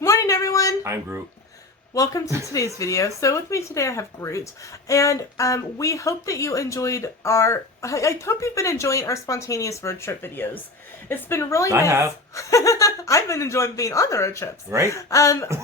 Morning, everyone! I'm Groot. Welcome to today's video. So with me today I have Groot, and we hope that you enjoyed I hope you've been enjoying our spontaneous road trip videos. It's been really nice. I have. I've been enjoying being on the road trips. Right?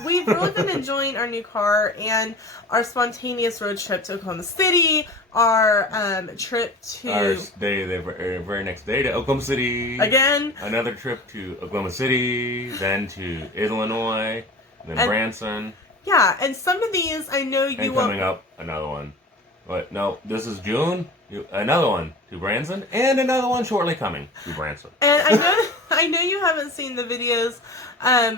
We've really been enjoying our new car and our spontaneous road trip to Oklahoma City, our trip to... The very next day to Oklahoma City. Again. Another trip to Oklahoma City, then to Illinois, then Branson. Yeah, and some of these I know you and coming up, another one. What? No, this is June. Another one to Branson, and another one shortly coming to Branson. And I know you haven't seen the videos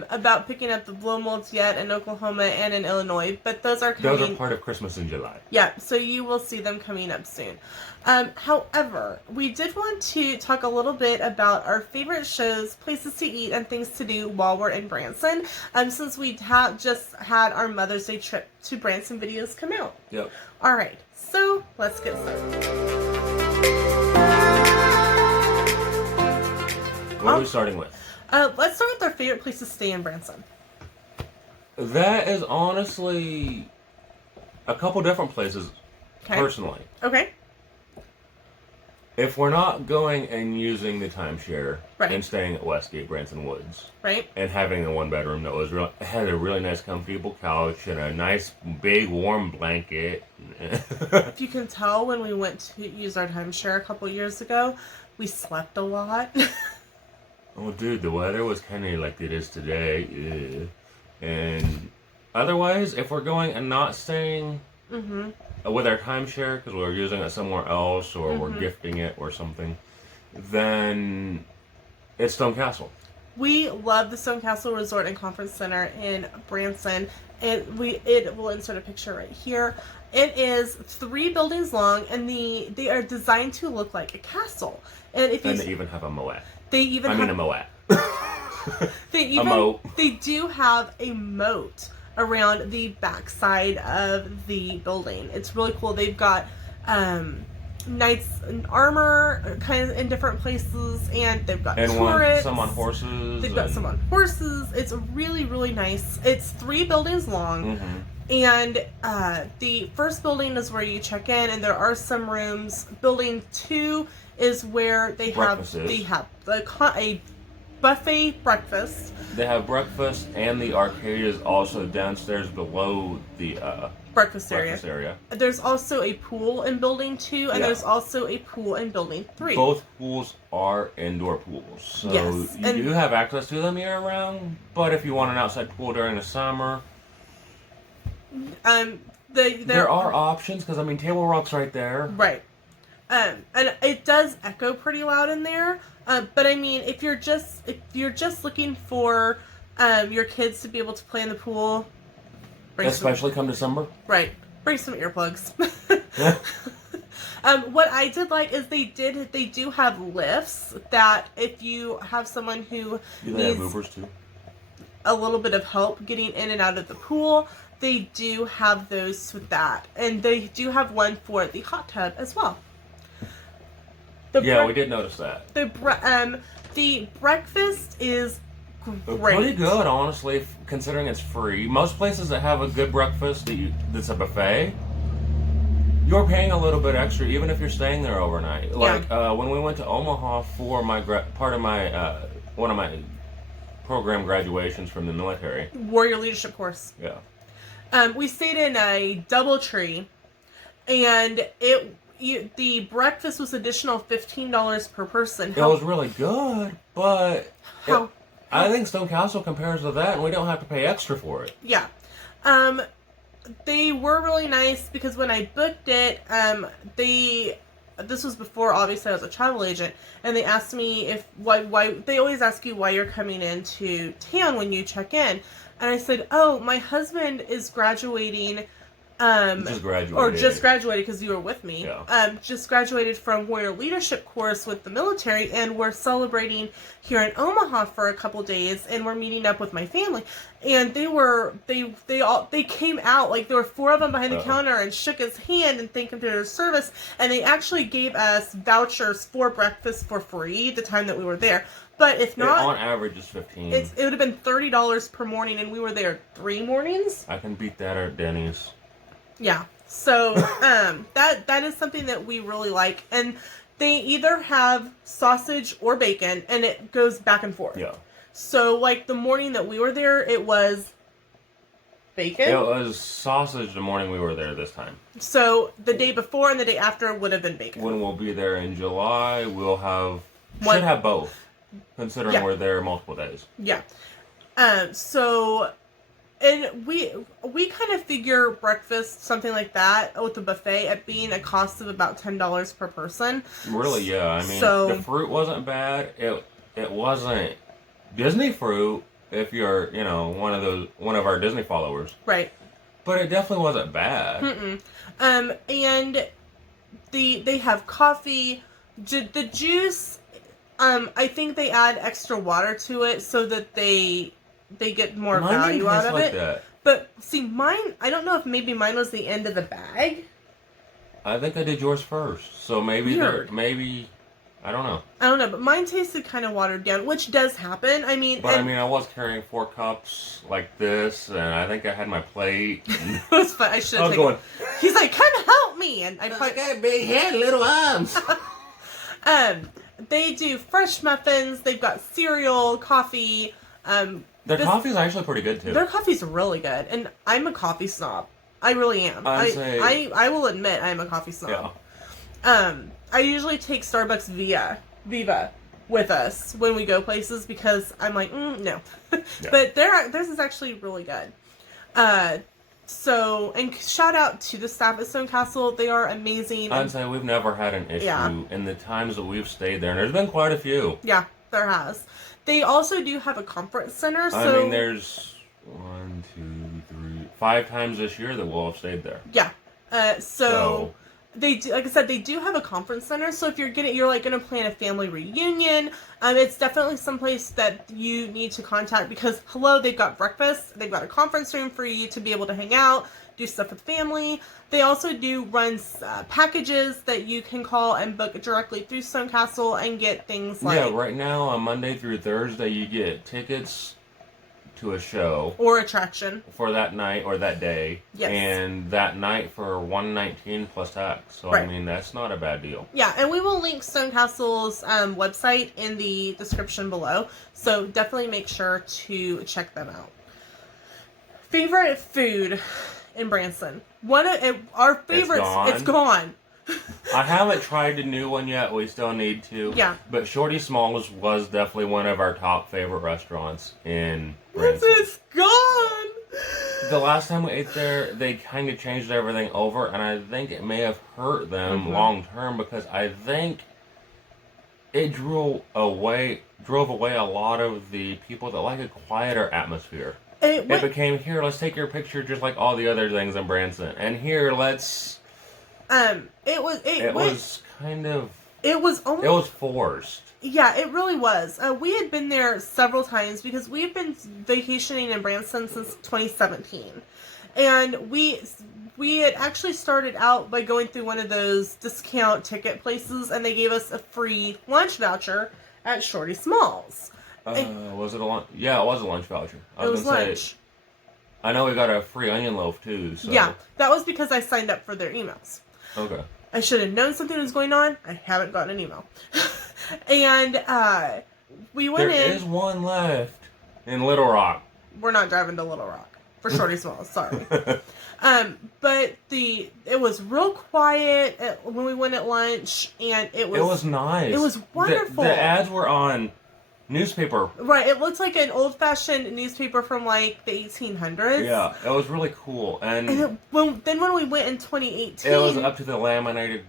about picking up the blow molds yet in Oklahoma and in Illinois, but those are coming. Those are part of Christmas in July. Yeah, so you will see them coming up soon. However, we did want to talk a little bit about our favorite shows, places to eat, and things to do while we're in Branson, since we have just had our Mother's Day trip to Branson videos come out. Yep. Alright, so let's get started. What are we starting with? Let's start with our favorite place to stay in Branson. That is honestly a couple different places, personally. Okay. If we're not going and using the timeshare Right. and staying at Westgate Branson Woods, Right. and having a one bedroom that was had a really nice comfortable couch and a nice big warm blanket. If you can tell, when we went to use our timeshare a couple years ago, we slept a lot. Oh, dude, the weather was kind of like it is today. And otherwise, if we're going and not staying with our timeshare because we're using it somewhere else or we're gifting it or something, then it's Stone Castle. We love the Stone Castle Resort and Conference Center in Branson. We'll insert a picture right here. It is 3 buildings long, and they are designed to look like a castle. And they even have a moat. A moat. They do have a moat around the backside of the building. It's really cool. They've got knights in armor kind of in different places, and they've got turrets. Some on horses. They've got some on horses. It's really, really nice. It's 3 buildings long. And the first building is where you check in, and there are some rooms. Building 2 is where they have a buffet breakfast. They have breakfast, and the arcade is also downstairs below the breakfast area. There's also a pool in building 2, and there's also a pool in building 3. Both pools are indoor pools, so you do have access to them year round. But if you want an outside pool during the summer, there are options, because Table Rock's right there. Right. And it does echo pretty loud in there. But if you're just looking for your kids to be able to play in the pool, especially come December. Right. Bring some earplugs. What I did like is they do have lifts that if you have someone who needs have Ubers too? A little bit of help getting in and out of the pool, they do have those with that. And they do have one for the hot tub as well. We did notice that. The breakfast is great. Pretty good, honestly, considering it's free. Most places that have a good breakfast that's a buffet, you're paying a little bit extra, even if you're staying there overnight. Like when we went to Omaha for my part of my one of my program graduations from the military, Warrior Leadership course. Yeah. We stayed in a DoubleTree, and the breakfast was additional $15 per person. It was really good, but I think Stone Castle compares to that, and we don't have to pay extra for it. Yeah. They were really nice, because when I booked it, this was before, obviously, I was a travel agent, and they asked me why they always ask you why you're coming into town when you check in. And I said, oh, my husband is graduating Just graduated. Or just graduated because you were with me. Yeah. Just graduated from Warrior Leadership course with the military, and we're celebrating here in Omaha for a couple days, and we're meeting up with my family. And they came out, like there were 4 of them behind the counter and shook his hand and thanked him for their service, and they actually gave us vouchers for breakfast for free the time that we were there. But if not, on average, it's $15. It would have been $30 per morning, and we were there 3 mornings. I can beat that at Denny's. Yeah. So that is something that we really like, and they either have sausage or bacon, and it goes back and forth. Yeah. So like the morning that we were there, it was bacon. It was sausage the morning we were there this time. So the day before and the day after would have been bacon. When we'll be there in July, should have both, considering we're there multiple days. Yeah. So. And we kind of figure breakfast, something like that, with the buffet at being a cost of about $10 per person. Really, yeah. I mean, so, the fruit wasn't bad. It wasn't Disney fruit if you're, one of our Disney followers. Right. But it definitely wasn't bad. And they have coffee, the juice. I think they add extra water to it so that they get more value out of it. That. But see, mine, I don't know if maybe mine was the end of the bag. I think I did yours first. So maybe I don't know. I don't know, but mine tasted kind of watered down, which does happen. I mean, I was carrying 4 cups like this, and I think I had my plate. It was fun. I should have taken it. He's like, come help me. And I got a big head, little arms. They do fresh muffins. They've got cereal, coffee, Their coffee's actually pretty good, too. Their coffee's really good, and I'm a coffee snob. I really am. I will admit I'm a coffee snob. Yeah. I usually take Starbucks Viva with us when we go places because I'm like, no. Yeah. But theirs is actually really good. So, and shout out to the staff at Stone Castle. They are amazing. I'd say we've never had an issue in the times that we've stayed there, and there's been quite a few. Yeah, there has. They also do have a conference center. So there's 5 times this year that we'll have stayed there. Yeah. So they do, like I said, they do have a conference center. So if you're gonna plan a family reunion, it's definitely someplace that you need to contact because they've got breakfast, they've got a conference room for you to be able to hang out, do stuff with family. They also do run packages that you can call and book directly through Stone Castle and get things like... Yeah, right now on Monday through Thursday you get tickets to a show. Or attraction. For that night or that day. Yes. And that night for $119 plus tax. So, right. That's not a bad deal. Yeah, and we will link Stone Castle's website in the description below. So definitely make sure to check them out. Favorite food in Branson. Our favorites. It's gone. I haven't tried the new one yet. We still need to. Yeah. But Shorty Smalls was definitely one of our top favorite restaurants in Branson. It's gone. The last time we ate there, they kind of changed everything over, and I think it may have hurt them long term because I think it drove away a lot of the people that like a quieter atmosphere. It became, here, let's take your picture just like all the other things in Branson. And here, let's... It was forced. Yeah, it really was. We had been there several times because we've been vacationing in Branson since 2017. And we had actually started out by going through one of those discount ticket places, and they gave us a free lunch voucher at Shorty Smalls. Was it a lunch? Yeah, it was a lunch voucher. It was lunch. I know we got a free onion loaf too. So. Yeah, that was because I signed up for their emails. Okay. I should have known something was going on. I haven't gotten an email. And we went in. There is one left in Little Rock. We're not driving to Little Rock for Shorty Smalls. Sorry. But it was real quiet when we went at lunch, and it was nice. It was wonderful. The ads were on newspaper. Right, it looked like an old-fashioned newspaper from like the 1800s. Yeah, it was really cool. And when we went in 2018, it was up to the laminated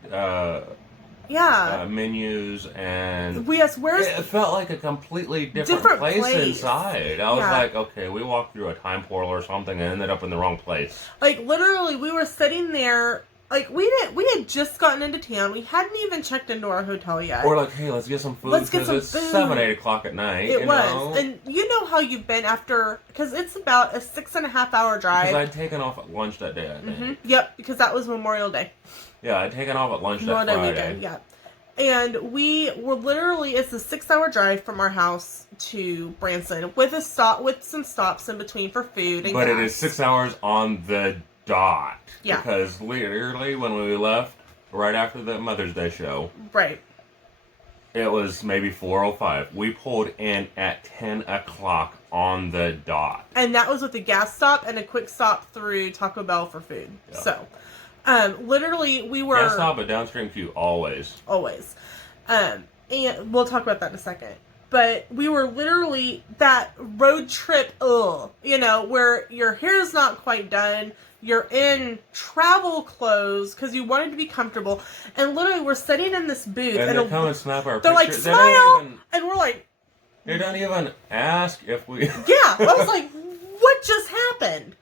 menus, and it felt like a completely different place inside. I was like, okay, we walked through a time portal or something and ended up in the wrong place. Like, literally, we were sitting there. Like, we had just gotten into town. We hadn't even checked into our hotel yet. Or like, hey, let's get some food. Because it's 7, 8 o'clock at night. It was. And you know how you've been after, because it's about a 6.5 hour drive. Because I'd taken off at lunch that day, I think. Mm-hmm. Yep, because that was Memorial Day. Yeah, I'd taken off at lunch that Friday. Memorial Day weekend, yeah. And we were literally, it's a 6 hour drive from our house to Branson with some stops in between for food and But gas. it is 6 hours on the dot. Yeah. Because literally when we left, right after the Mother's Day show. Right. It was maybe 4:05. We pulled in at 10 o'clock on the dot. And that was with a gas stop and a quick stop through Taco Bell for food. Yeah. So, literally we were... Gas stop, but downstream queue, always. Always. And we'll talk about that in a second. But we were literally, that road trip, where your hair's not quite done, you're in travel clothes because you wanted to be comfortable, and literally we're sitting in this booth, and they come and snap our they're pictures. Like, smile, and we're like... They don't even ask if we... Yeah, I was like, what just happened?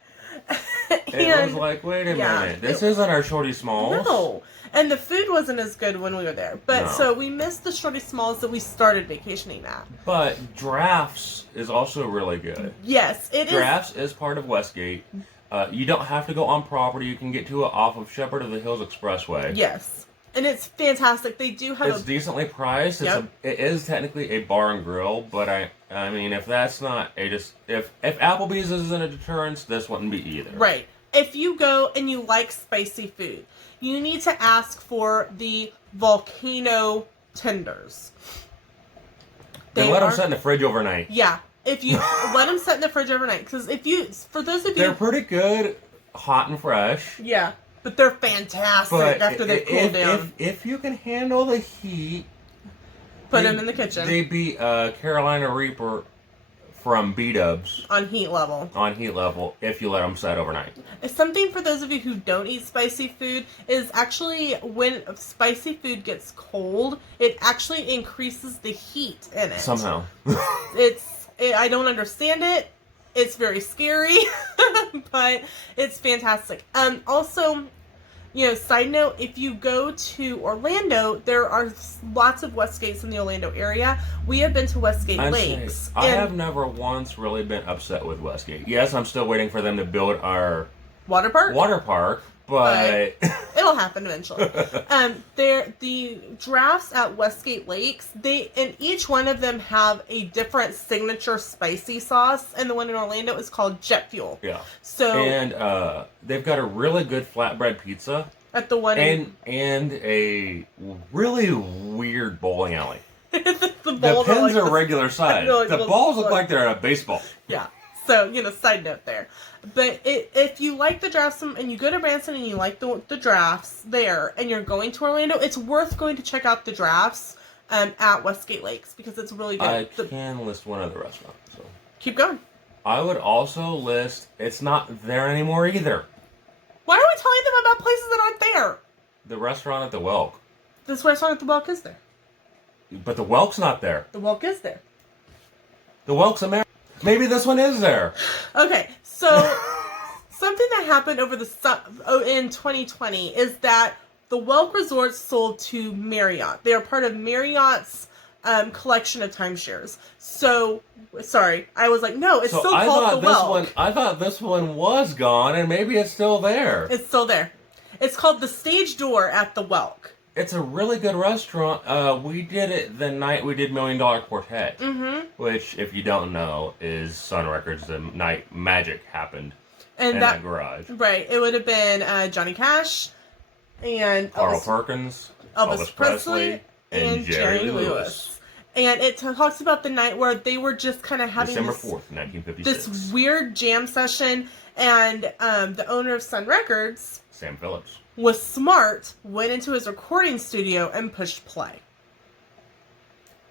It was like, wait a minute, this isn't our Shorty Smalls. No. And the food wasn't as good when we were there. But so we missed the Shorty Smalls that we started vacationing at. But Drafts is also really good. Yes, it Drafts is part of Westgate. You don't have to go on property. You can get to it off of Shepherd of the Hills Expressway. Yes. And it's fantastic. They do have It's decently priced. It is technically a bar and grill, but I mean, if that's not if Applebee's isn't a deterrence, this wouldn't be either. Right. If you go and you like spicy food, you need to ask for the volcano tenders. Then let them sit in the fridge overnight. Yeah. If you let them sit in the fridge overnight, because for those of you... They're pretty good, hot and fresh. Yeah. But they're fantastic after they cool down. If you can handle the heat... Put them in the kitchen. They beat Carolina Reaper from B-dubs. On heat level. On heat level, if you let them set overnight. Something for those of you who don't eat spicy food is actually when spicy food gets cold, it actually increases the heat in it. Somehow. I don't understand it. It's very scary, but it's fantastic. Also, side note, if you go to Orlando, there are lots of Westgates in the Orlando area. We have been to Westgate Lakes. I have never once really been upset with Westgate. Yes, I'm still waiting for them to build our water park, but it'll happen eventually. The drafts at Westgate Lakes, and each one of them have a different signature spicy sauce, and the one in Orlando is called Jet Fuel. Yeah. So they've got a really good flatbread pizza at the one and a really weird bowling alley. the pins are regular size. The balls look like they're in a baseball. Yeah. So, side note there. But if you like the drafts and you go to Branson and you like the drafts there and you're going to Orlando, it's worth going to check out the drafts at Westgate Lakes because it's really good. I can list one other restaurant. So keep going. I would also list, it's not there anymore either. Why are we telling them about places that aren't there? The restaurant at the Welk. This restaurant at the Welk is there. But the Welk's not there. The Welk is there. The Welk's American. Maybe this one is there. Okay, so something that happened in 2020 is that the Welk Resorts sold to Marriott. They are part of Marriott's collection of timeshares. So, sorry, I was like, no, it's still called the Welk. I thought this one was gone, and maybe it's still there. It's still there. It's called the Stage Door at the Welk. It's a really good restaurant. We did it the night we did $1 Million Quartet, which, if you don't know, is Sun Records. The night magic happened in that garage. Right. It would have been Johnny Cash and Carl Perkins, Elvis Presley, and Jerry Lewis. And it talks about the night where they were just kind of having December 4th, 1956. This weird jam session, and the owner of Sun Records, Sam Phillips, was smart, went into his recording studio and pushed play.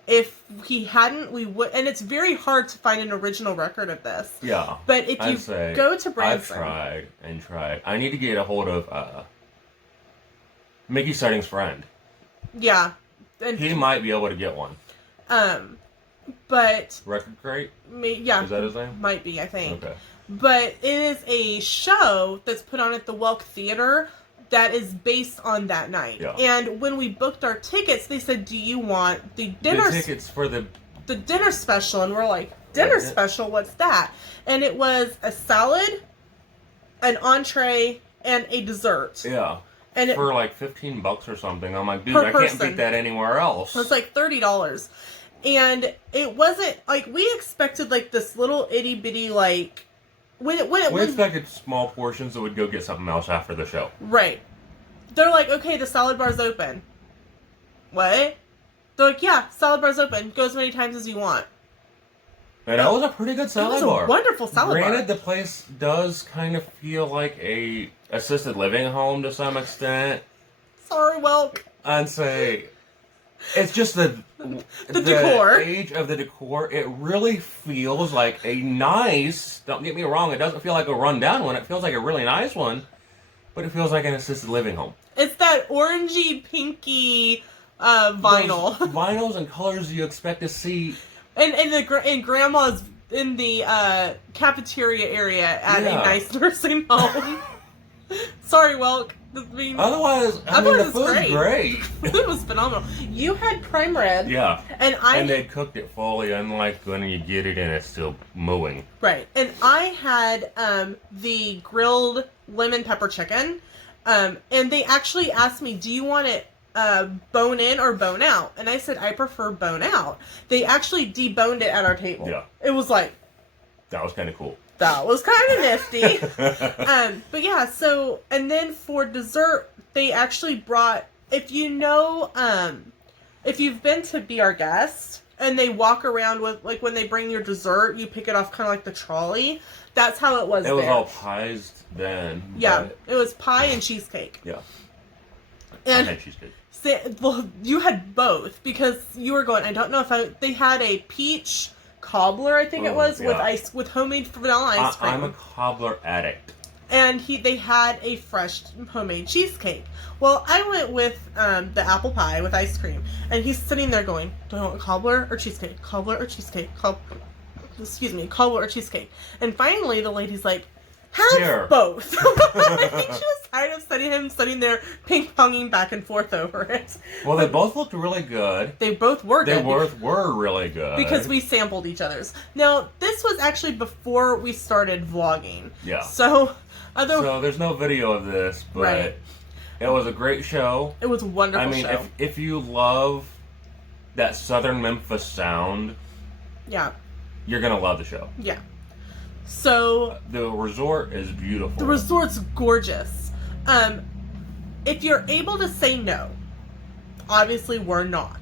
If he hadn't, we would, and it's very hard to find an original record of this. Yeah. But if you go to Branson, I've tried. I need to get a hold of Mickey Sighting's friend. Yeah. And He might be able to get one. But Record Crate? yeah. Is that his name? Might be, I think. Okay. But it is a show that's put on at the Welk Theater that is based on that night. Yeah. And when we booked our tickets, they said, do you want the dinner... The tickets for the dinner special? And we're like, dinner special? What's that? And it was a salad, an entree, and a dessert. Yeah. And for like $15 or something. I'm like, dude, per I person. can't beat that anywhere else. It was like $30. And it wasn't, like, we expected, like, this little itty-bitty, like... We expected small portions that would go get something else after the show. Right. They're like, okay, the salad bar's open. What? They're like, yeah, salad bar's open. Go as many times as you want. And that was a pretty good salad bar. It was a wonderful salad bar. Granted, the place does kind of feel like a assisted living home to some extent. Sorry, Welk. I'd say it's just the decor. Age of the decor. It really feels like a nice. Don't get me wrong. It doesn't feel like a rundown one. It feels like a really nice one, but it feels like an assisted living home. It's that orangey, pinky vinyl. Those vinyls and colors you expect to see. And grandma's in the cafeteria area at a nice nursing home. Sorry, Welk. Otherwise, the food's great. It was phenomenal. You had prime rib. Yeah. And they cooked it fully, unlike when you get it and it's still mooing. Right. And I had the grilled lemon pepper chicken. And they actually asked me, do you want it bone in or bone out? And I said, I prefer bone out. They actually deboned it at our table. Yeah. It was like... That was kind of cool. That was kind of nifty. But yeah, so, and then for dessert, they actually brought, if you've been to Be Our Guest, and they walk around with, like, when they bring your dessert, you pick it off kind of like the trolley. That's how it was there. It was all pies then. Yeah, it was pie and cheesecake. Yeah. And I had cheesecake. Well, you had both, because you were going, I don't know if they had a peach... cobbler, I think it was, with homemade vanilla ice cream. I'm a cobbler addict. And they had a fresh homemade cheesecake. Well, I went with the apple pie with ice cream, and he's sitting there going, do I want cobbler or cheesecake? Cobbler or cheesecake? Cobbler or cheesecake? And finally, the lady's like, have both. I think she was tired of sitting there ping-ponging back and forth over it. Well, they both looked really good. They both were good. They both were really good. Because we sampled each other's. Now, this was actually before we started vlogging. Yeah. So there's no video of this, but it was a great show. It was a wonderful show. I mean, if you love that Southern Memphis sound, you're going to love the show. Yeah. So the resort is beautiful. The resort's gorgeous. If you're able to say no, obviously we're not.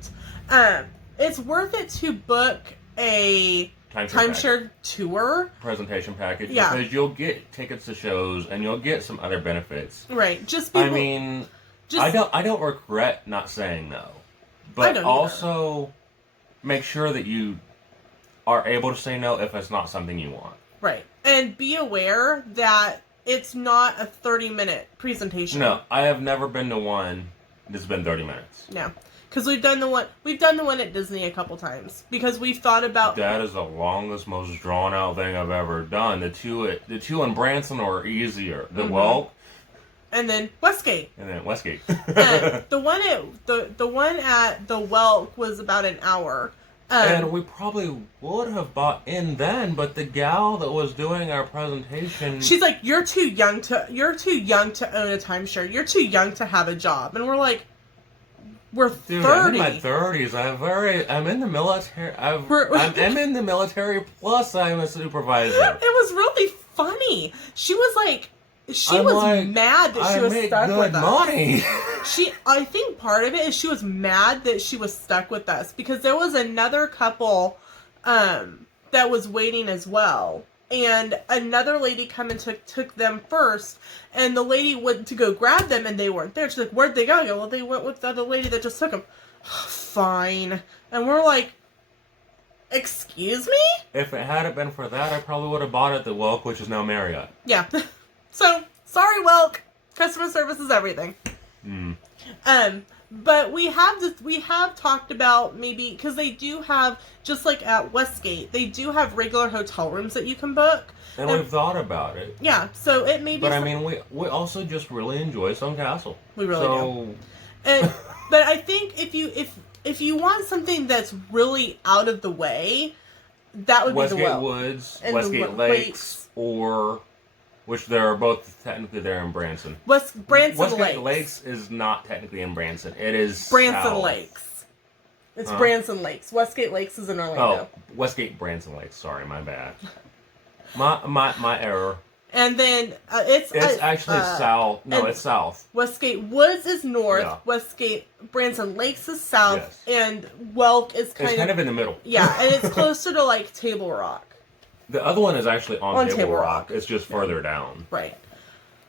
It's worth it to book a timeshare tour presentation package because you'll get tickets to shows and you'll get some other benefits. Right. I don't regret not saying no, but also make sure that you are able to say no if it's not something you want. Right. And be aware that it's not a 30-minute presentation. No, I have never been to one that's been 30 minutes. No. Because we've done the one at Disney a couple times. Because we've thought about... That is the longest, most drawn-out thing I've ever done. The two in Branson are easier. The Welk... And then Westgate. The one at the Welk was about an hour. And we probably would have bought in then, but the gal that was doing our presentation, she's like, "You're too young to own a timeshare. You're too young to have a job." And we're like, "We're 30." Dude, I'm in my 30s. I'm in the military. I'm in the military. Plus, I'm a supervisor. It was really funny. She was like. She was mad that she was stuck with us. Money. I think part of it is she was mad that she was stuck with us because there was another couple that was waiting as well. And another lady come and took them first, and the lady went to go grab them and they weren't there. She's like, "Where'd they go?" I go, "Well, they went with the other lady that just took them." Fine. And we're like, "Excuse me?" If it hadn't been for that, I probably would have bought it at the Welk, which is now Marriott. Yeah. So, sorry, Welk. Customer service is everything. But we have talked about maybe, because they do have, just like at Westgate, they do have regular hotel rooms that you can book. And we've thought about it. Yeah, so it may be. But I mean, we also just really enjoy Stone Castle. We really do. But I think if you want something that's really out of the way, that would Westgate be the Woods, and Westgate Lakes, or which there are both technically there in Branson. Branson Westgate Lakes is not technically in Branson. It is Branson south. Lakes. It's Branson Lakes. Westgate Lakes is in Orlando. Oh, Westgate Branson Lakes. Sorry, my bad. My error. And then it's actually south. No, it's south. Westgate Woods is north. Yeah. Westgate Branson Lakes is south, yes. And Welk is kind of in the middle. Yeah, and it's closer to like Table Rock. The other one is actually on Table Rock. It's just further down. Right.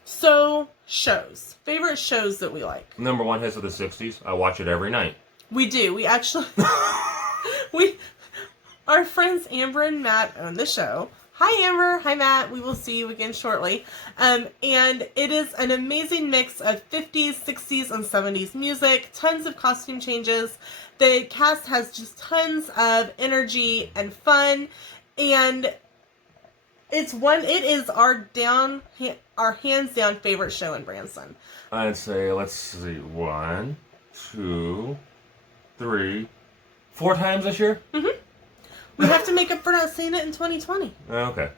So shows, favorite shows that we like. Number one, Hits of the '60s. I watch it every night. We do. We actually our friends Amber and Matt own the show. Hi, Amber. Hi, Matt. We will see you again shortly. And it is an amazing mix of 50s, 60s, and 70s music. Tons of costume changes. The cast has just tons of energy and fun. And it is our hands down favorite show in Branson. I'd say, let's see, 1, 2, 3, 4 times this year? Mm-hmm. We have to make up for not seeing it in 2020. Okay.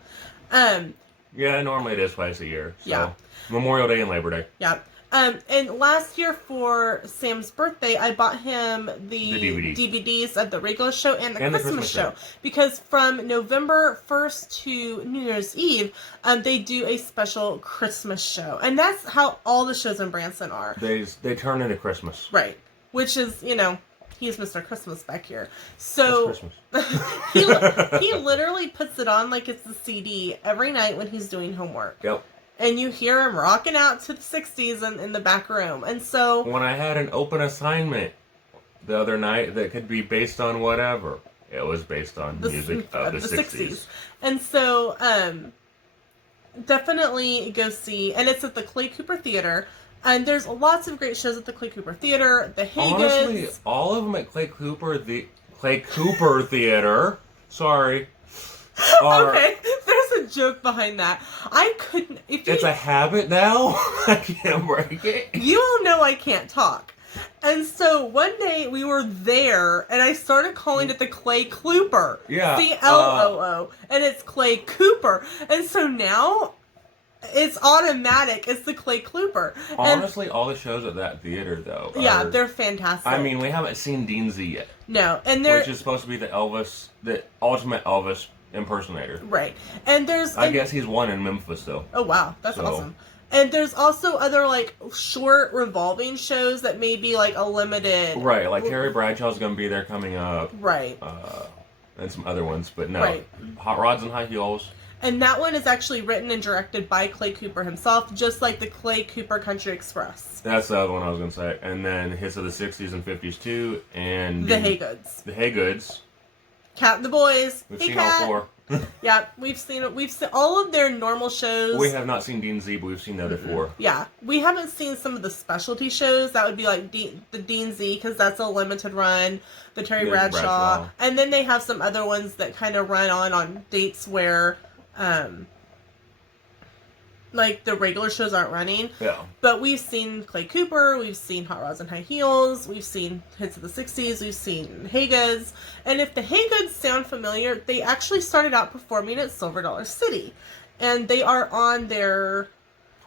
Yeah, normally it is twice a year. So. Yeah. Memorial Day and Labor Day. Yeah. And last year for Sam's birthday, I bought him the DVDs of the regular show and the Christmas show. Because from November 1st to New Year's Eve, they do a special Christmas show. And that's how all the shows in Branson are. They turn into Christmas. Right. Which is, he's Mr. Christmas back here. So he literally puts it on like it's a CD every night when he's doing homework. Yep. And you hear him rocking out to the 60s in the back room. And so when I had an open assignment the other night that could be based on whatever, it was based on music of the 60s. And so definitely go see, and it's at the Clay Cooper Theater. And there's lots of great shows at the Clay Cooper Theater. The Haggis. Honestly, all of them at Clay Cooper Theater. Sorry. Okay, there's a joke behind that. I couldn't. It's a habit now. I can't break it. You all know I can't talk. And so one day we were there, and I started calling it the Clay Cooper. Yeah. CLOO. And it's Clay Cooper. And so now it's automatic. It's the Clay Cooper. Honestly, all the shows at that theater, though. They're fantastic. I mean, we haven't seen Dean Z yet. No. Which is supposed to be the ultimate Elvis impersonator. Right. And I guess he's one in Memphis, though. Oh, wow. That's awesome. And there's also other, short revolving shows that may be, a limited... Right, like Terry Bradshaw's going to be there coming up. Right. And some other ones, but no. Right. Hot Rods and High Heels. And that one is actually written and directed by Clay Cooper himself, just like the Clay Cooper Country Express. That's the other one I was going to say. And then Hits of the 60s and 50s, too. And... The Haygoods. The Haygoods. Cat and the Boys. We've seen all 4. Yeah, we've seen all of their normal shows. We have not seen Dean Z, but we've seen the other 4. Yeah, we haven't seen some of the specialty shows. That would be like the Dean Z, because that's a limited run. The Terry Bradshaw. And then they have some other ones that kind of run on dates where, the regular shows aren't running. Yeah. But we've seen Clay Cooper, we've seen Hot Rods and High Heels, we've seen Hits of the 60s, we've seen Haggis. And if the Haggis sound familiar, they actually started out performing at Silver Dollar City. And they are on their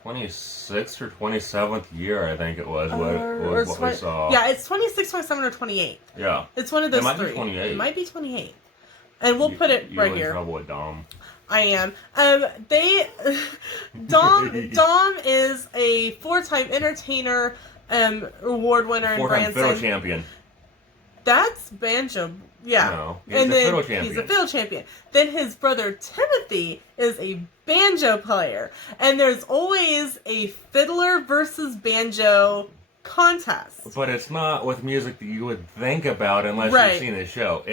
26th or 27th year, I think it was, what we saw. Yeah, it's 26, 27, or 28. Yeah. It's one of those 3. Be 28. It might be 28. And we'll put it right here. You're in trouble with Dom. I am. Dom is a 4-time entertainer, award winner in Branson. 4-time fiddle champion. That's banjo. Yeah. No, he's a fiddle champion. He's a fiddle champion. Then his brother Timothy is a banjo player. And there's always a fiddler versus banjo contest. But it's not with music that you would think about unless you've seen the show.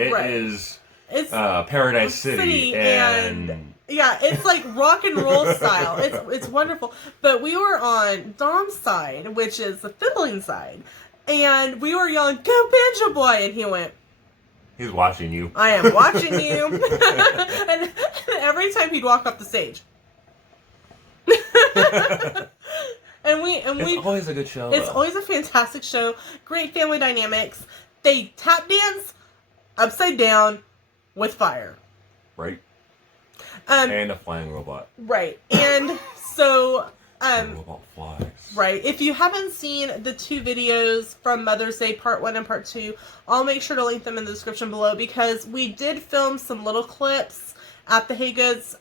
It's Paradise City and yeah, it's like rock and roll style. It's wonderful. But we were on Dom's side, which is the fiddling side, And we were yelling, "Go Banjo Boy!" And he went, He's watching you. "I am watching you." and every time he'd walk off the stage. It's always a good show. It's always a fantastic show. Great family dynamics. They tap dance upside down with fire. Right. And a flying robot. Right. And so robot flies. Right. If you haven't seen the 2 videos from Mother's Day, part 1 and part 2, I'll make sure to link them in the description below, because we did film some little clips at the Haygoods,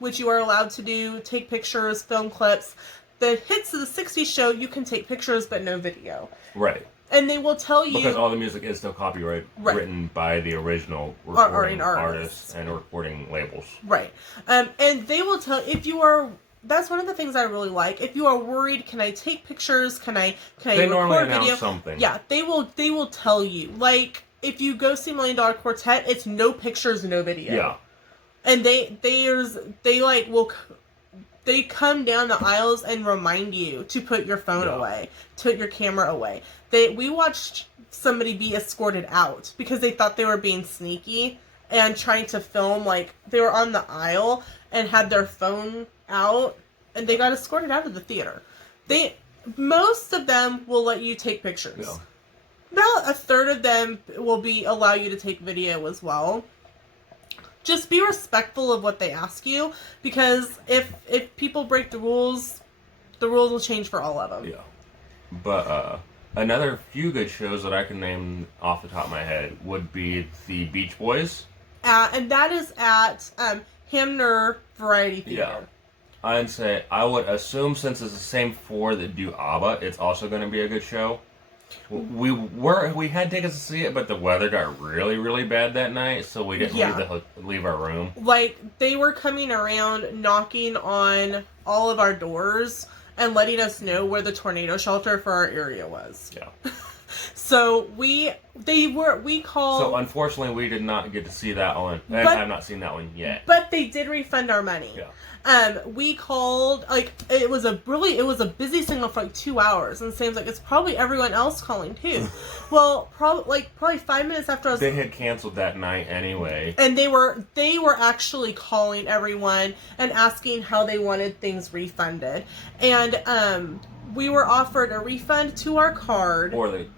which you are allowed to do, take pictures, film clips. The Hits of the 60s show, you can take pictures, but no video. Right. And they will tell you... Because all the music is still copyright written by the original recording artists and recording labels. Right. And they will tell... If you are... That's one of the things I really like. If you are worried, can I take pictures? Can I they normally record video? announce something. Yeah, they will tell you. Like, if you go see $1 Million Quartet, it's no pictures, no video. Yeah. And they come down the aisles and remind you to put your phone away, to put your camera away. We watched somebody be escorted out because they thought they were being sneaky and trying to film, like, they were on the aisle and had their phone out, and they got escorted out of the theater. Most of them will let you take pictures. Yeah. About a third of them will allow you to take video as well. Just be respectful of what they ask you, because if people break the rules will change for all of them. Yeah. But another few good shows that I can name off the top of my head would be the Beach Boys. And that is at Hamner Variety Theater. Yeah. I'd say, I would assume, since it's the same 4 that do ABBA, it's also going to be a good show. We had tickets to see it, but the weather got really, really bad that night, so we didn't leave our room. Like, they were coming around, knocking on all of our doors and letting us know where the tornado shelter for our area was. Yeah. So we called. So unfortunately, we did not get to see that one. I have not seen that one yet. But they did refund our money. Yeah. We called, like, it was a busy signal for like 2 hours, and Sam's like, it's probably everyone else calling too. Well, probably 5 minutes after they had canceled that night anyway, and they were actually calling everyone and asking how they wanted things refunded, and we were offered a refund to our card or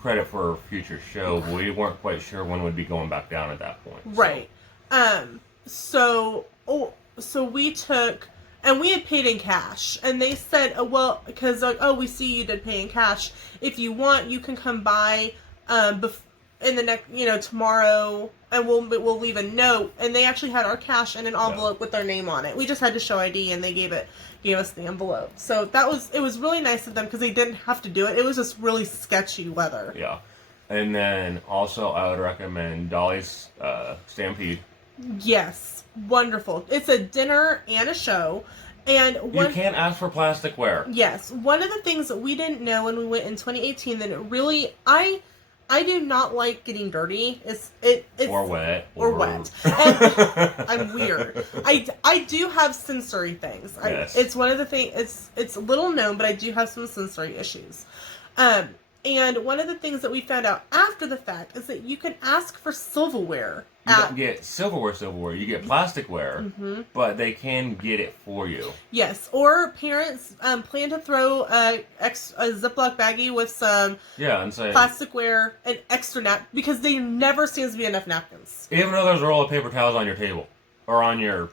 credit for a future show. We weren't quite sure when we'd be going back down at that point. Right. So we took, and we had paid in cash, and they said, because we see you did pay in cash. If you want, you can come by in the next, tomorrow, and we'll leave a note. And they actually had our cash in an envelope with our name on it. We just had to show ID, and they gave us the envelope. So it was really nice of them, because they didn't have to do it. It was just really sketchy weather. Yeah. And then also I would recommend Dolly's Stampede. Yes, wonderful. It's a dinner and a show, and you can't ask for plasticware. Yes, one of the things that we didn't know when we went in 2018 that it really I do not like getting dirty. It's or wet or wet. And I'm weird. I do have sensory things. Yes. It's one of the things. It's little known, but I do have some sensory issues. And one of the things that we found out after the fact is that you can ask for silverware. You don't get silverware. You get plasticware, but they can get it for you. Yes, or parents plan to throw a Ziploc baggie with some and say plasticware and extra because there never seems to be enough napkins. Even though there's a roll of paper towels on your table or on your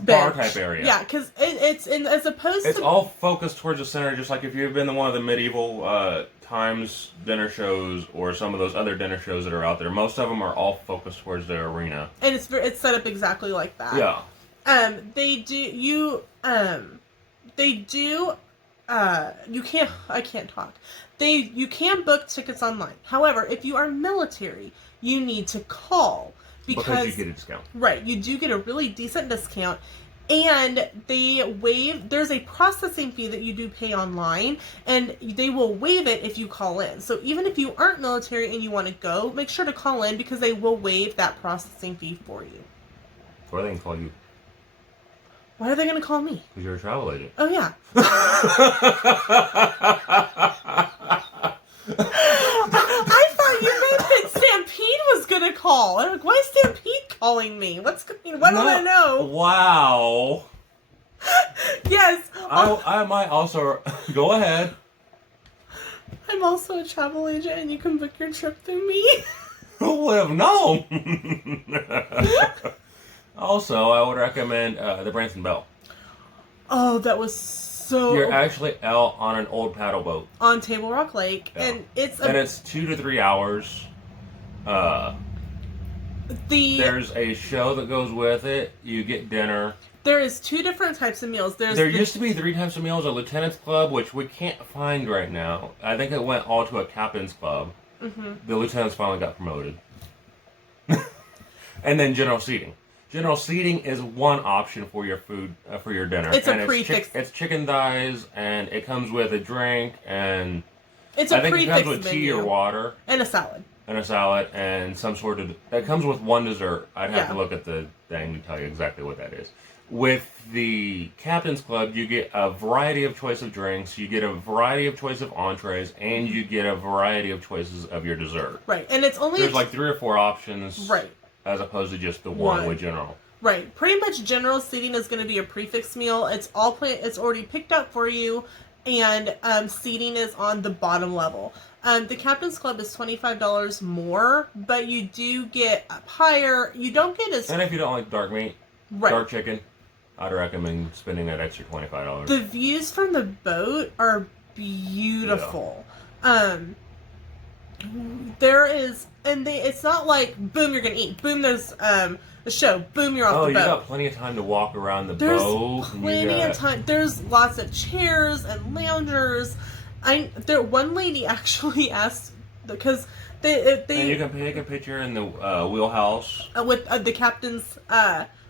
bar type area. Yeah, because it's as opposed to... It's all focused towards the center, just like if you've been to one of the medieval times dinner shows or some of those other dinner shows that are out there. Most of them are all focused towards the arena. And it's set up exactly like that. Yeah. You can book tickets online. However, if you are military, you need to call. Because you get a discount. Right, you do get a really decent discount. And there's a processing fee that you do pay online, and they will waive it if you call in. So even if you aren't military and you want to go, make sure to call in, because they will waive that processing fee for you. Or they can call you. Why are they going to call me? Because you're a travel agent. Oh, yeah. call. I'm like, why is Stampede calling me? What's going? What do I know? Wow. Yes. I might also go ahead. I'm also a travel agent, and you can book your trip through me. Who would have known? Also, I would recommend the Branson Bell. Oh, that was so. You're actually out on an old paddle boat on Table Rock Lake, Yeah. and it's 2 to 3 hours. There's a show that goes with it. You get dinner. There is 2 different types of meals. There used to be 3 types of meals: a lieutenant's club, which we can't find right now. I think it went all to a captain's club. Mm-hmm. The lieutenants finally got promoted. And then general seating. General seating is one option for your food, for your dinner. It's a prefix. It's chicken thighs, and it comes with a drink, and it's a I think it prefix comes with menu. tea or water. And a salad. And some sort of... It comes with one dessert. I'd have Yeah. to look at the thing to tell you exactly what that is. With the Captain's Club, you get a variety of choice of drinks, you get a variety of choice of entrees, and you get a variety of choices of your dessert. Right, and it's only... There's like 3 or 4 options. Right. As opposed to just the one with general. Right. Pretty much general seating is going to be a prefix meal. It's all it's already picked up for you, and seating is on the bottom level. The Captain's Club is $25 more, but you do get up higher. You don't get as... And if you don't like dark meat, right. dark chicken, I'd recommend spending that extra $25. The views from the boat are beautiful. Yeah. There is... And it's not like, boom, you're going to eat. Boom, there's a show. Boom, you're off the boat. Oh, you got plenty of time to walk around the There's boat. Plenty of time. There's lots of chairs and loungers. One lady actually asked, because they and you can take a picture in the wheelhouse. With the captain's...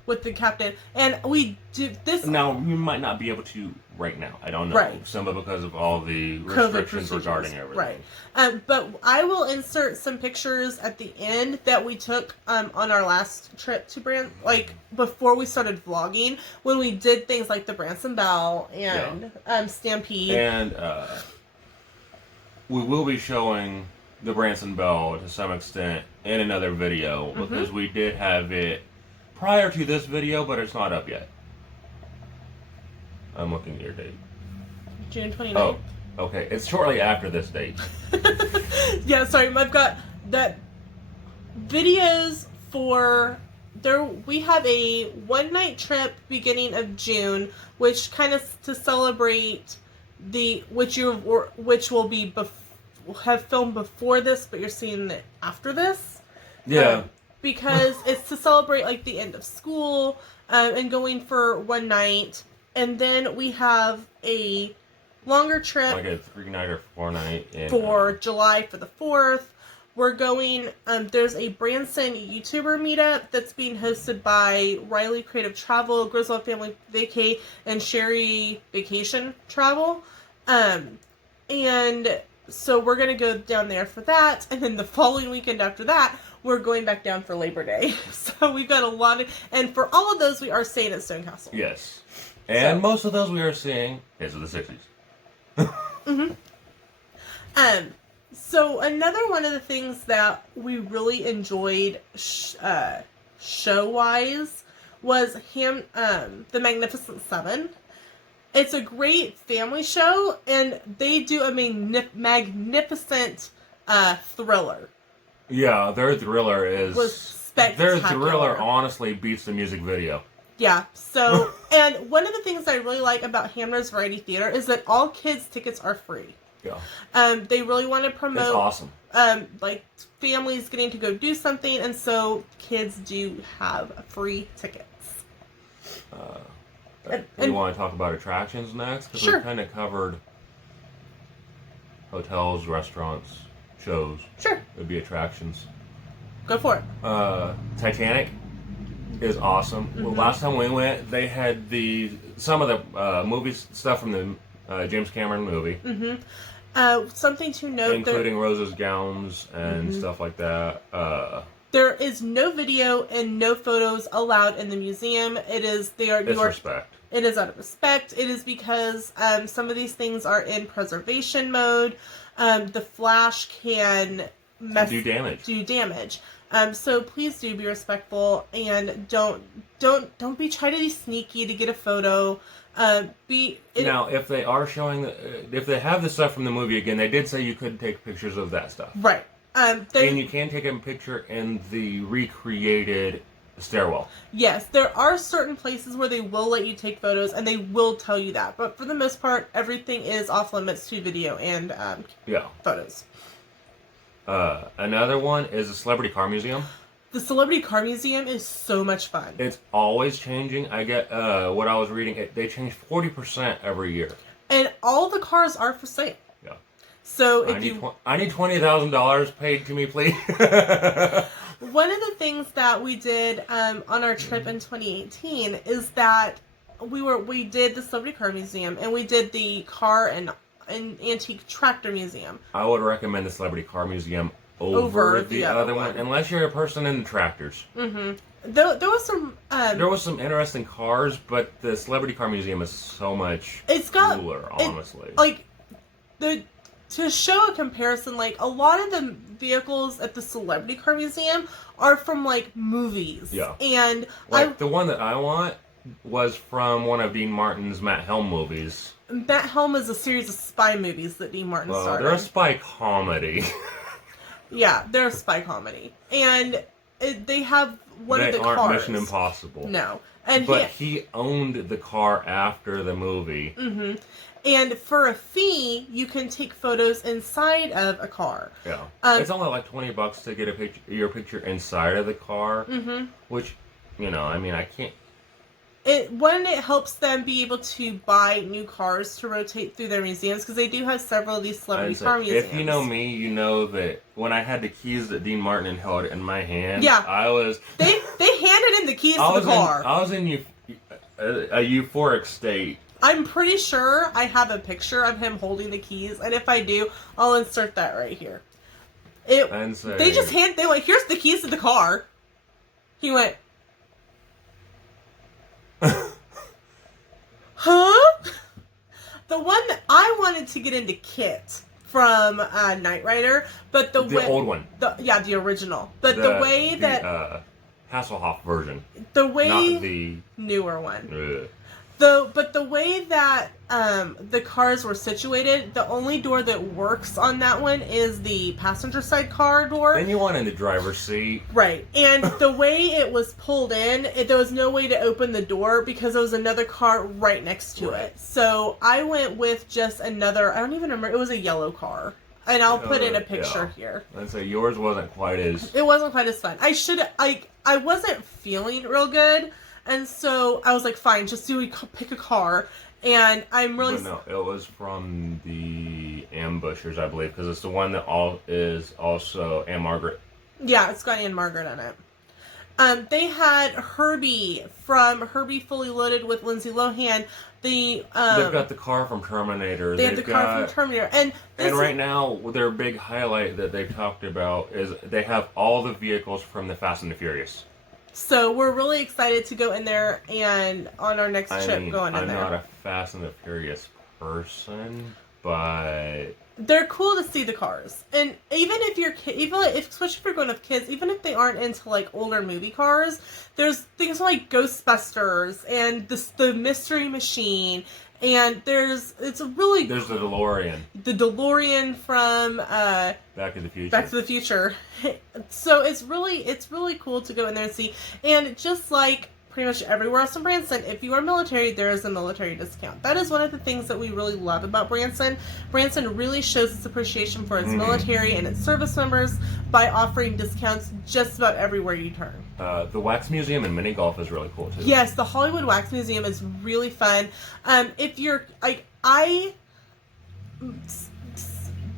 with the captain, and we do this. Now, you might not be able to right now. I don't know. Right. Some of because of all the restrictions regarding everything. Right. But I will insert some pictures at the end that we took on our last trip to like before we started vlogging, when we did things like the Branson Bell and Stampede. And we will be showing the Branson Bell to some extent in another video, because we did have it prior to this video, but it's not up yet. I'm looking at your date. June 29th. Oh, okay. It's shortly after this date. Yeah, sorry. I've got that videos for there. We have a one-night trip beginning of June, which kind of to celebrate which will be have filmed before this, but you're seeing it after this. Yeah. Because it's to celebrate like the end of school and going for one night, and then we have a longer trip, like a 3-night or 4-night for July for the 4th. We're going. There's a Branson YouTuber meetup that's being hosted by Riley Creative Travel, Griswold Family Vacay, and Sherry Vacation Travel, and so we're gonna go down there for that, and then the following weekend after that, we're going back down for Labor Day. So we've got a lot of... And for all of those, we are staying at Stone Castle. Yes. And most of those we are seeing is of the 60s. So another one of the things that we really enjoyed show-wise was The Magnificent Seven. It's a great family show, and they do a magnificent thriller. Yeah, their thriller was spectacular. Their thriller honestly beats the music video. Yeah, so, and one of the things I really like about Hamner's Variety Theater is that all kids' tickets are free. Yeah. They really want to promote... It's awesome. Like, families getting to go do something, and so kids do have free tickets. You want to talk about attractions next? Because Sure. we kind of covered hotels, restaurants, shows. Sure. It would be attractions. Go for it. Titanic is awesome. Well, last time we went, they had some of the movies stuff from the James Cameron movie. Something to note, including Rose's gowns and stuff like that. There is no video and no photos allowed in the museum. It's respect. It is out of respect. It is because some of these things are in preservation mode. The flash can do damage. So please do be respectful and don't be trying to be sneaky to get a photo. Now, if they are showing, if they have the stuff from the movie again, they did say you could take pictures of that stuff. Right. And you can take a picture in the recreated stairwell. Yes, there are certain places where they will let you take photos, and they will tell you that. But for the most part, everything is off limits to video and photos. Another one is the Celebrity Car Museum. The Celebrity Car Museum is so much fun. It's always changing. I get what I was reading. They change 40% every year. And all the cars are for sale. Yeah. So I need $20,000 paid to me, please. One of the things that we did on our trip in 2018 is that we did the Celebrity Car Museum and we did the car and antique tractor museum. I would recommend the Celebrity Car Museum over the other one, unless you're a person into tractors. Mm-hmm. There was some interesting cars, but the Celebrity Car Museum is so much cooler, honestly. To show a comparison, like a lot of the vehicles at the Celebrity Car Museum are from like movies. Yeah. And the one that I want was from one of Dean Martin's Matt Helm movies. Matt Helm is a series of spy movies that Dean Martin started. They're a spy comedy. Yeah, they're a spy comedy. And they have one of the cars. They aren't Mission Impossible. No. But he owned the car after the movie. Mm-hmm. And for a fee, you can take photos inside of a car. Yeah. It's only like $20 to get your picture inside of the car. Mm-hmm. Which, I can't... It helps them be able to buy new cars to rotate through their museums, because they do have several of these Celebrity Car Museums. If you know me, you know that when I had the keys that Dean Martin held in my hand, yeah. They handed in the keys to the car. I was in a euphoric state. I'm pretty sure I have a picture of him holding the keys, and if I do, I'll insert that right here. They went, here's the keys to the car. He went, huh? The one that I wanted to get into Kit from Knight Rider, but the old one. The original. But the way that Hasselhoff version. The way not the newer one. Ugh. But the way that the cars were situated, the only door that works on that one is the passenger side car door. And you want in the driver's seat. Right. And the way it was pulled in, there was no way to open the door because there was another car right next to it. So I went with just another, I don't even remember, it was a yellow car. And I'll put in a picture here. I'd say yours wasn't quite as... It wasn't quite as fun. I wasn't feeling real good. And so I was like, fine, just pick a car. And I'm really... But no, it was from the Ambushers, I believe, because it's the one that is also Anne Margaret. Yeah, it's got Anne Margaret on it. They had Herbie from Herbie Fully Loaded with Lindsay Lohan. They've got the car from Terminator. They have the car from Terminator. And right now, their big highlight that they've talked about is they have all the vehicles from the Fast and the Furious. So we're really excited to go in there and on our next trip going in there. I'm not a Fast and the Furious person, but they're cool to see the cars. And even if especially if you're going with kids, even if they aren't into like older movie cars, there's things like Ghostbusters and the Mystery Machine. And there's the DeLorean. The DeLorean from Back to the Future. Back to the Future. So it's really cool to go in there and see. And just like pretty much everywhere else in Branson, if you are military, there is a military discount. That is one of the things that we really love about Branson. Branson really shows its appreciation for its military and its service members by offering discounts just about everywhere you turn. The Wax Museum and Mini Golf is really cool too. Yes, the Hollywood Wax Museum is really fun. If you're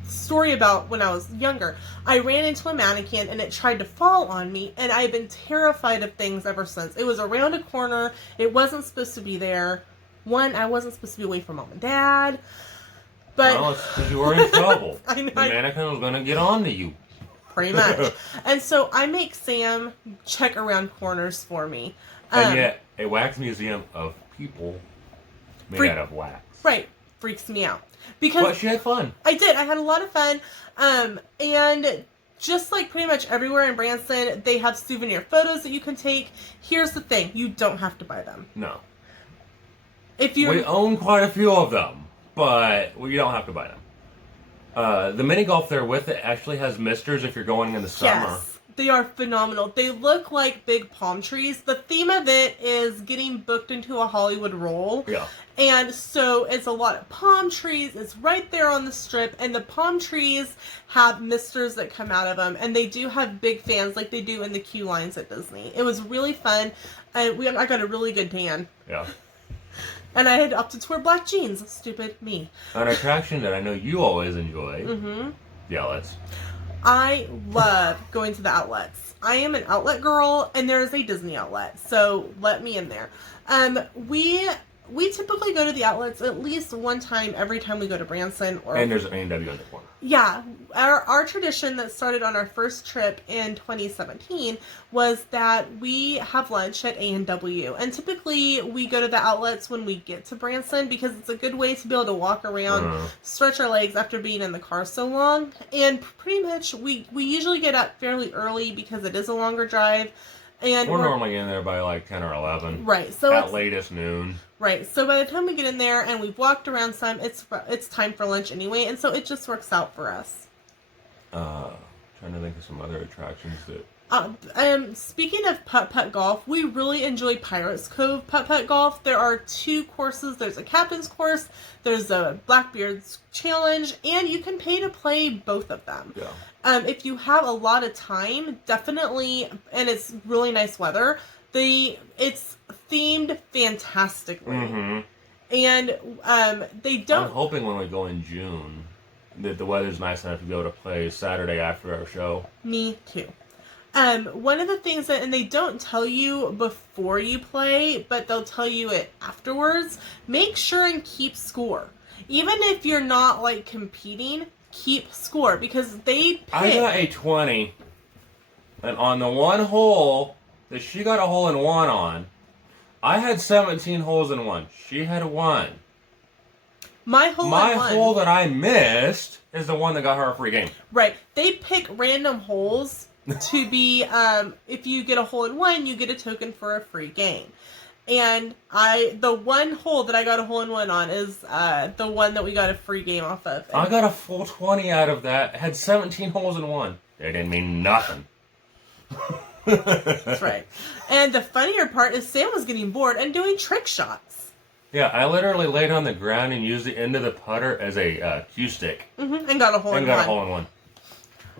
story about when I was younger, I ran into a mannequin and it tried to fall on me, and I've been terrified of things ever since. It was around a corner. It wasn't supposed to be there. I wasn't supposed to be away from mom and dad. But well, it's because you were in trouble. I know. The mannequin was going to get on to you. Pretty much. And so I make Sam check around corners for me. And yet, a wax museum of people made out of wax. Right. Freaks me out. But she had fun. I did. I had a lot of fun. And just like pretty much everywhere in Branson, they have souvenir photos that you can take. Here's the thing, you don't have to buy them. No. We own quite a few of them, but you don't have to buy them. The mini golf there with it actually has misters if you're going in the summer. Yes, they are phenomenal. They look like big palm trees. The theme of it is getting booked into a Hollywood roll. Yeah. And so it's a lot of palm trees. It's right there on the strip. And the palm trees have misters that come out of them. And they do have big fans like they do in the queue lines at Disney. It was really fun. And I got a really good tan. Yeah. And I had opted to wear black jeans. Stupid me. An attraction that I know you always enjoy. Mm-hmm. The outlets. I love going to the outlets. I am an outlet girl, and there is a Disney outlet, so let me in there. We typically go to the outlets at least one time every time we go to Branson. And there's an A&W in the corner. Yeah. Our tradition that started on our first trip in 2017 was that we have lunch at A&W. And typically we go to the outlets when we get to Branson because it's a good way to be able to walk around, stretch our legs after being in the car so long. And pretty much we usually get up fairly early because it is a longer drive. And we're normally in there by like 10 or 11. Right. So at latest noon. Right. So by the time we get in there and we've walked around some, it's time for lunch anyway. And so it just works out for us. Trying to think of some other attractions that... Speaking of putt-putt golf, we really enjoy Pirates Cove putt-putt golf. There are 2 courses. There's a captain's course, there's a Blackbeard's Challenge, and you can pay to play both of them. Yeah. If you have a lot of time, definitely, and it's really nice weather, it's themed fantastically. Mm-hmm. And they don't... I'm hoping when we go in June that the weather's nice enough to go to play Saturday after our show. Me too. One of the things that, and they don't tell you before you play, but they'll tell you it afterwards, make sure and keep score. Even if you're not, like, competing, keep score, because they pick... I got a 20, and on the one hole that she got a hole in one on, I had 17 holes in one. She had 1. My hole that I missed is the one that got her a free game. Right. They pick random holes to be, if you get a hole in one, you get a token for a free game. And the one hole that I got a hole in one on is the one that we got a free game off of. I got a full 20 out of that. Had 17 holes in one. They didn't mean nothing. That's right. And the funnier part is Sam was getting bored and doing trick shots. Yeah, I literally laid on the ground and used the end of the putter as a cue stick. Mm-hmm, and got a hole in one. And got a hole in one.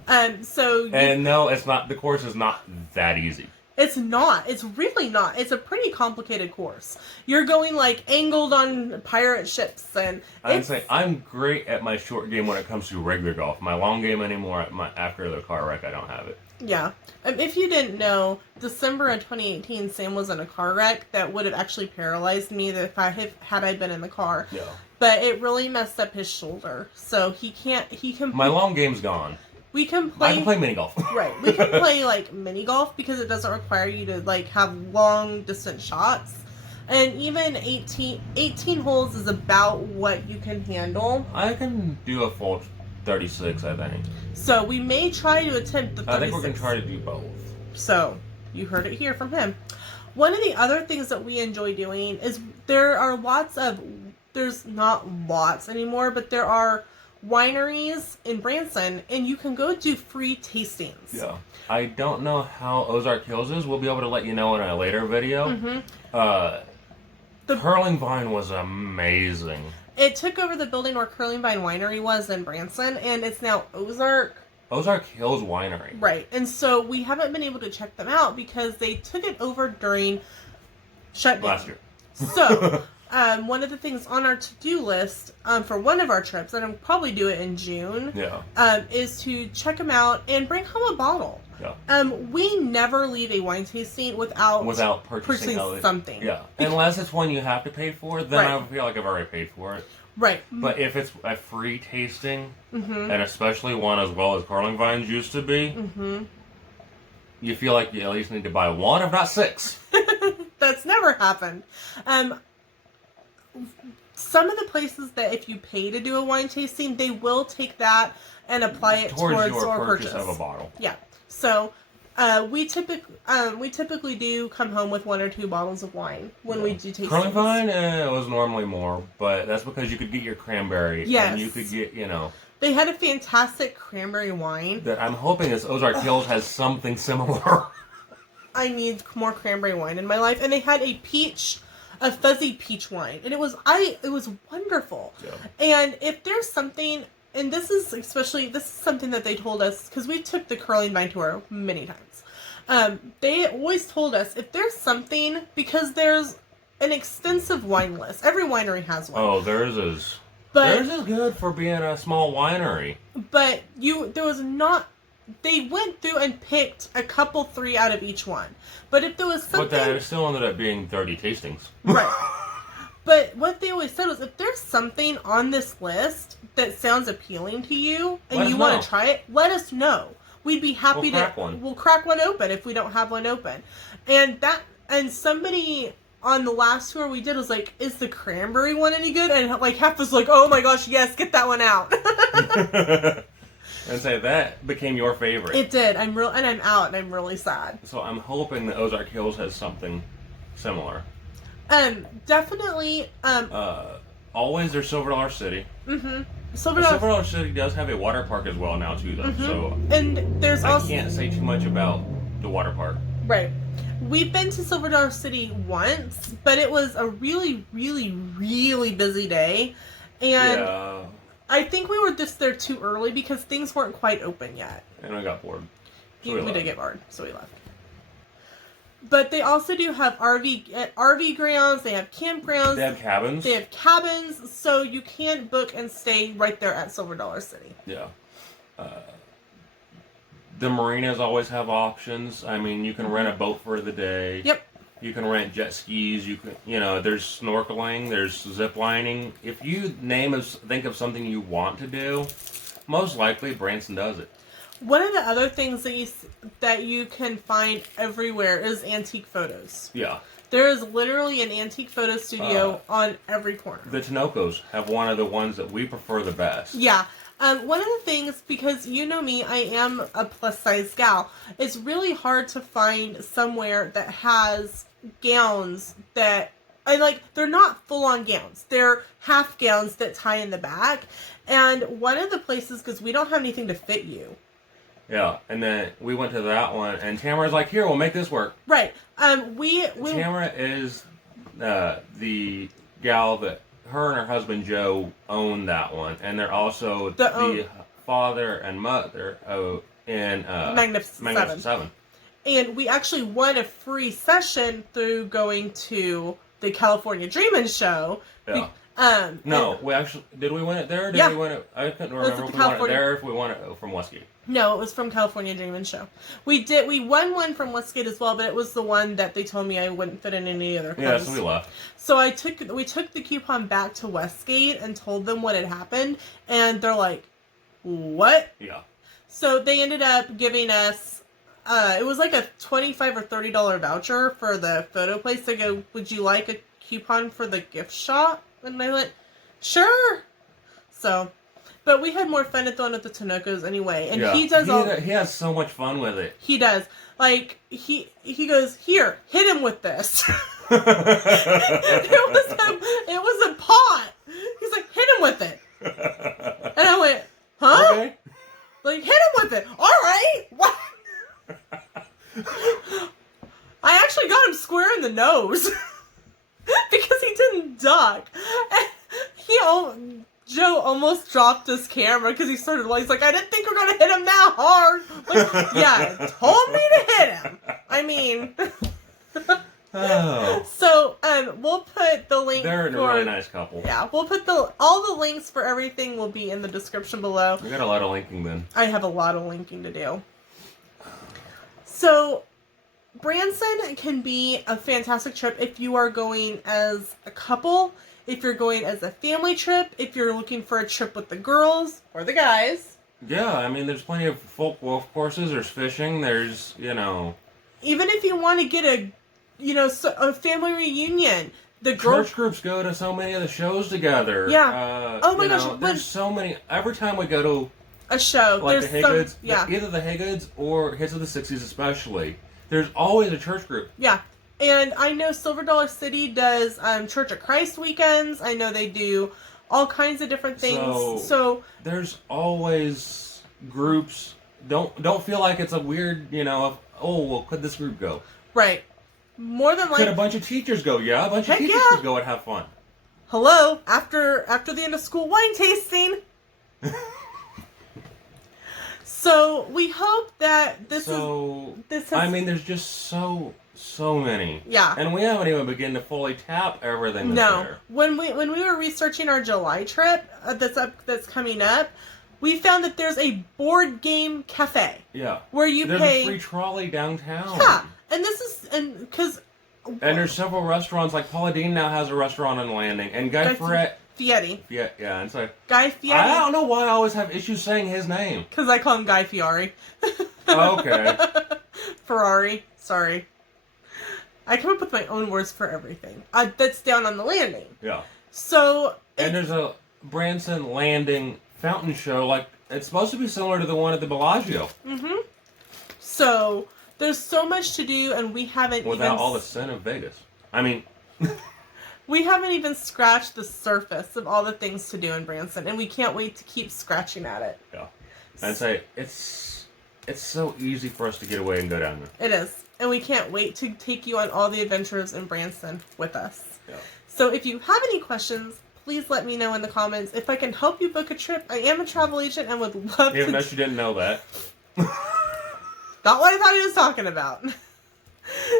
And no, it's not. The course is not that easy. It's not. It's really not. It's a pretty complicated course. You're going like angled on pirate ships, and I'd say I'm great at my short game when it comes to regular golf. My long game anymore. After the car wreck, I don't have it. Yeah. If you didn't know, December of 2018, Sam was in a car wreck that would have actually paralyzed me if had I been in the car. Yeah. But it really messed up his shoulder, so he can. My long game's gone. We can play. I can play mini golf. Right. We can play like mini golf because it doesn't require you to like have long distance shots. And even 18 holes is about what you can handle. I can do a full 36, I think. So we may try to attempt the 36. I think we're going to try to do both. So you heard it here from him. One of the other things that we enjoy doing is there's not lots anymore, but there are wineries in Branson, and you can go do free tastings. Yeah. I don't know how Ozark Hills is. We'll be able to let you know in a later video. Mm-hmm. The Curling Vine was amazing. It took over the building where Curling Vine Winery was in Branson, and it's now Ozark Hills Winery. Right. And so we haven't been able to check them out because they took it over during shutdown. Last year. So... one of the things on our to-do list for one of our trips, and I'll probably do it in June, is to check them out and bring home a bottle. Yeah. We never leave a wine tasting without purchasing something. Yeah. Unless it's one you have to pay for, then I feel like I've already paid for it. Right. But if it's a free tasting, and especially one as well as Curling Vines used to be, you feel like you at least need to buy one, if not 6. That's never happened. some of the places that if you pay to do a wine tasting, they will take that and apply it towards your purchase of a bottle. Yeah. So we typically do come home with 1 or 2 bottles of wine when we do tastings. Curling vine, it was normally more, but that's because you could get your cranberry. Yes. And you could get, They had a fantastic cranberry wine. That I'm hoping this Ozark Hills has something similar. I need more cranberry wine in my life, and they had a fuzzy peach wine, and it was wonderful. Yeah. And if there's something, and this is something that they told us because we took the curling vine tour many times. They always told us if there's something, because there's an extensive wine list. Every winery has one. Oh, theirs is. Theirs is good for being a small winery. But they went through and picked a couple, 3 out of each one. But if there was something... But that still ended up being 30 tastings. Right. But what they always said was, if there's something on this list that sounds appealing to you and you want to try it, let us know. We'd be happy we'll crack one open if we don't have one open. And somebody on the last tour we did was like, is the cranberry one any good? And like half was like, oh my gosh, yes, get that one out. And say that became your favorite. It did. I'm out, and I'm really sad. So I'm hoping that Ozark Hills has something similar. Definitely. Always there's Silver Dollar City. Mm-hmm. Silver Dollar City does have a water park as well now too, though. Mm-hmm. So and there's I can't say too much about the water park. Right. We've been to Silver Dollar City once, but it was a really, really, really busy day, and. Yeah. I think we were just there too early because things weren't quite open yet. And I got bored. So we did get bored, so we left. But they also do have RV grounds, they have campgrounds. They have cabins. They have cabins, so you can book and stay right there at Silver Dollar City. Yeah. The marinas always have options. I mean, you can rent a boat for the day. Yep. You can rent jet skis. You can, there's snorkeling. There's zip lining. If you think of something you want to do, most likely Branson does it. One of the other things that you can find everywhere is antique photos. Yeah. There is literally an antique photo studio on every corner. The Tinocos have one of the ones that we prefer the best. Yeah. One of the things, because you know me, I am a plus-size gal, it's really hard to find somewhere that has gowns that... they're not full-on gowns. They're half gowns that tie in the back. And one of the places, because we don't have anything to fit you. Yeah, and then we went to that one, and Tamara's like, here, we'll make this work. Right. Tamara is the gal that... Her and her husband Joe own that one, and they're also the father and mother in Magnificent Seven. And we actually won a free session through going to the California Dreamin' show. Yeah. We actually did we win it there? Or did we win it? I couldn't remember if we won it there or if we won it from Westgate. No, it was from California Dreamin' Show. We won one from Westgate as well, but it was the one that they told me I wouldn't fit in any other clothes. Yeah, so we left. So we took the coupon back to Westgate and told them what had happened, and they're like, what? Yeah. So they ended up giving us, it was like a $25 or $30 voucher for the photo place. They go, would you like a coupon for the gift shop? And I went, sure. So... But we had more fun at the one at the Tinocos anyway. And he has so much fun with it. He does. Like, he goes, here, hit him with this. It was a pot. He's like, hit him with it. And I went, huh? Okay. Like, hit him with it. All right. What? I actually got him square in the nose. Because he didn't duck. And Joe almost dropped his camera because he's like, I didn't think we were going to hit him that hard. Like, yeah, told me to hit him. I mean. Oh. So, we'll put the link. They're a really nice couple. Yeah, we'll put all the links for everything will be in the description below. We got a lot of linking then. I have a lot of linking to do. So, Branson can be a fantastic trip if you are going as a couple. If you're going as a family trip, if you're looking for a trip with the girls or the guys. Yeah, I mean, there's plenty of folk wolf courses. There's fishing. There's, Even if you want to get a family reunion, The church groups go to so many of the shows together. Yeah. Oh my gosh. There's so many. Every time we go to a show, like there's the Haygoods, yeah. either the Haygoods or Hits of the 60s especially, there's always a church group. Yeah. And I know Silver Dollar City does Church of Christ weekends. I know they do all kinds of different things. So there's always groups. Don't feel like it's a weird, could this group go? Right. More than likely. Could a bunch of teachers go? Yeah, a bunch of teachers could go and have fun. Hello, after the end of school wine tasting. So we hope that this has. I mean, there's just so many. Yeah. And we haven't even begun to fully tap everything that's there. When we were researching our July trip that's coming up, we found that there's a board game cafe. Yeah. Where you there's pay. There's a free trolley downtown. Yeah. And this is because. And there's several restaurants. Like Paula Deen now has a restaurant on Landing, and Guy Fieri. Yeah, and so Guy Fieri. I don't know why I always have issues saying his name. Because I call him Guy Fieri. Okay. Ferrari. Sorry. I come up with my own words for everything. That's down on the Landing. Yeah. So. And there's a Branson Landing fountain show. Like it's supposed to be similar to the one at the Bellagio. Mm-hmm. So. There's so much to do, and we haven't without all the sin of Vegas. I mean, we haven't even scratched the surface of all the things to do in Branson, and we can't wait to keep scratching at it. Yeah, I'd say it's so easy for us to get away and go down there. It is, and we can't wait to take you on all the adventures in Branson with us. Yeah. So if you have any questions, please let me know in the comments. If I can help you book a trip, I am a travel agent and would love to. Even though you didn't know that. Not what I thought he was talking about.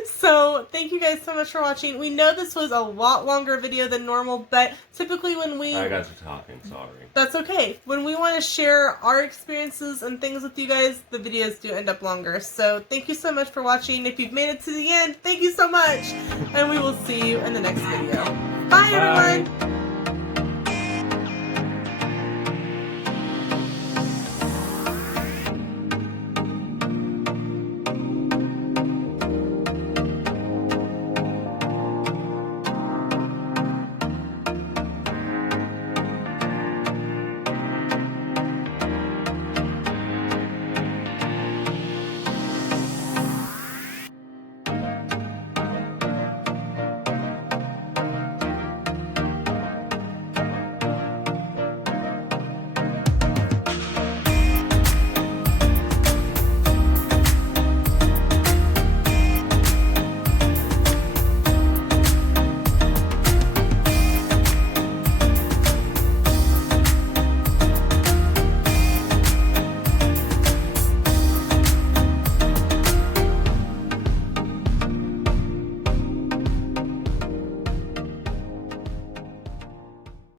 So, thank you guys so much for watching. We know this was a lot longer video than normal, but typically when we... I got to talking, sorry. That's okay. When we want to share our experiences and things with you guys, the videos do end up longer. So, thank you so much for watching. If you've made it to the end, thank you so much. And we will see you in the next video. Bye. Everyone!